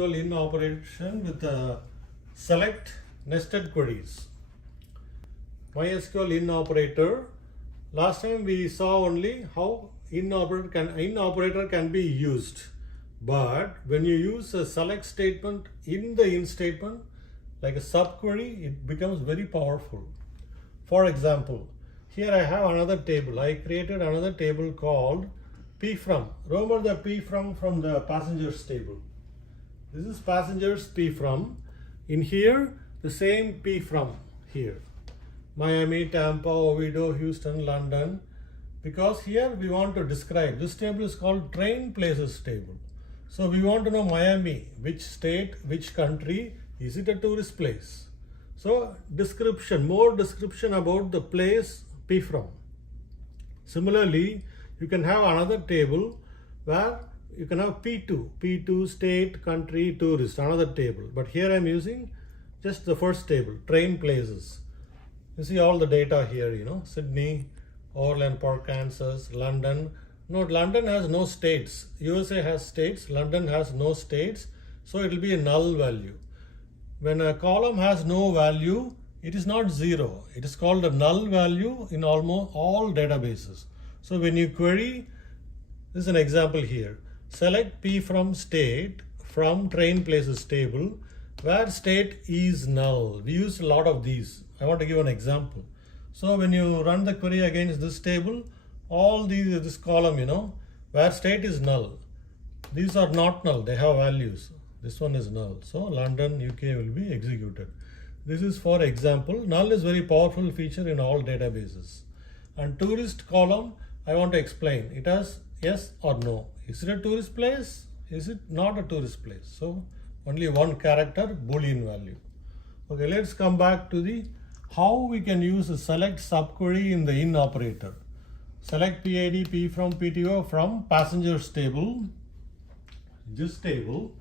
MySQL in operation with select nested queries. MySQL in operator. Last time we saw only how in operator can be used, but when you use a select statement in the in statement like a subquery, it becomes very powerful. For example, here I have another table. I created another table called P from. Remember the P from the passengers table. This is passengers P from. In here, the same P from here. Miami, Tampa, Oviedo, Houston, London. Because here we want to describe, this table is called train places table. So we want to know Miami, which state, which country, is it a tourist place? So description, more description about the place P from. Similarly, you can have another table where you can have P2 state, country, tourist, another table. But here I am using just the first table, train places. You see all the data here, Sydney, Orland Park, Kansas, London. No, London has no states. USA has states, London has no states. So it will be a null value. When a column has no value, it is not zero. It is called a null value in almost all databases. So when you query, this is an example here. Select P from state from train places table where state is null. We use a lot of these. I want to give an example. So when you run the query against this table, all this column, where state is null. These are not null, they have values. This one is null. So London, UK will be executed. This is for example. Null is very powerful feature in all databases. And tourist column, I want to explain. It has yes or no. Is it a tourist place? Is it not a tourist place? So only one character, Boolean value. Okay, let's come back to the how we can use a select subquery in the in operator. Select PID P from PTO from passengers table, this table,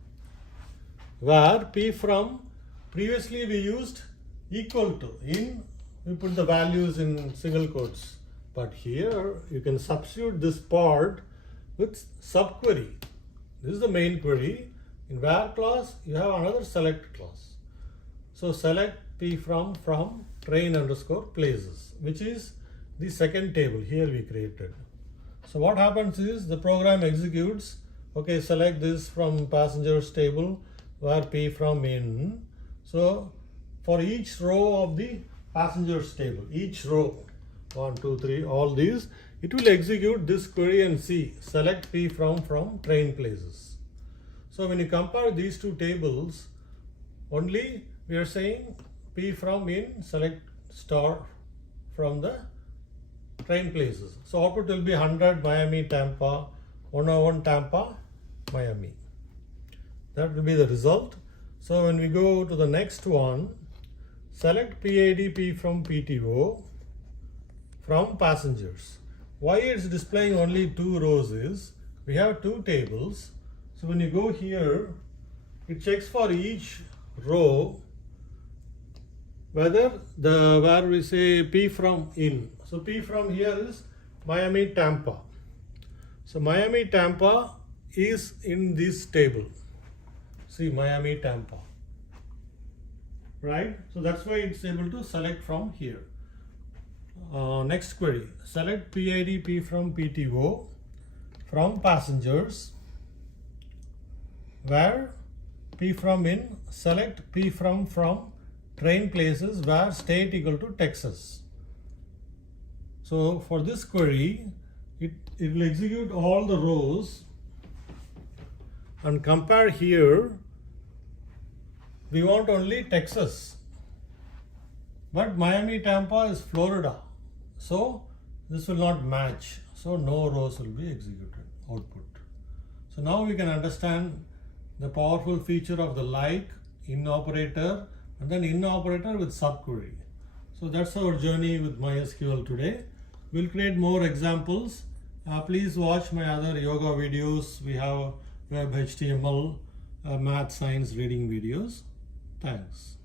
where P from previously we used equal to, we put the values in single quotes. But here you can substitute this part with subquery. This is the main query. In where clause, you have another select clause. So select P from train underscore places, which is the second table here we created. So what happens is the program executes, okay, select this from passengers table where P from in. So for each row of the passengers table, each row, 1, 2, 3, all these, it will execute this query and see select P from train places. So when you compare these two tables, only we are saying P from in select star from the train places. So output will be 100 Miami, Tampa, 101 Tampa, Miami. That will be the result. So when we go to the next one, select PID P from PTO from passengers. Why it's displaying only two rows is we have two tables. So when you go here, it checks for each row whether where we say P from in. So P from here is Miami, Tampa. So Miami, Tampa is in this table. See Miami, Tampa. Right? So that's why it's able to select from here. Next query. Select PID P from PTO from passengers where P from in. Select P from train places where state equal to Texas. So for this query, it will execute all the rows and compare here. We want only Texas, but Miami, Tampa is Florida. So this will not match. So no rows will be executed, output. So now we can understand the powerful feature of the like in operator and then in operator with subquery. So that's our journey with MySQL today. We'll create more examples. Please watch my other yoga videos. We have web HTML, math, science reading videos. Thanks.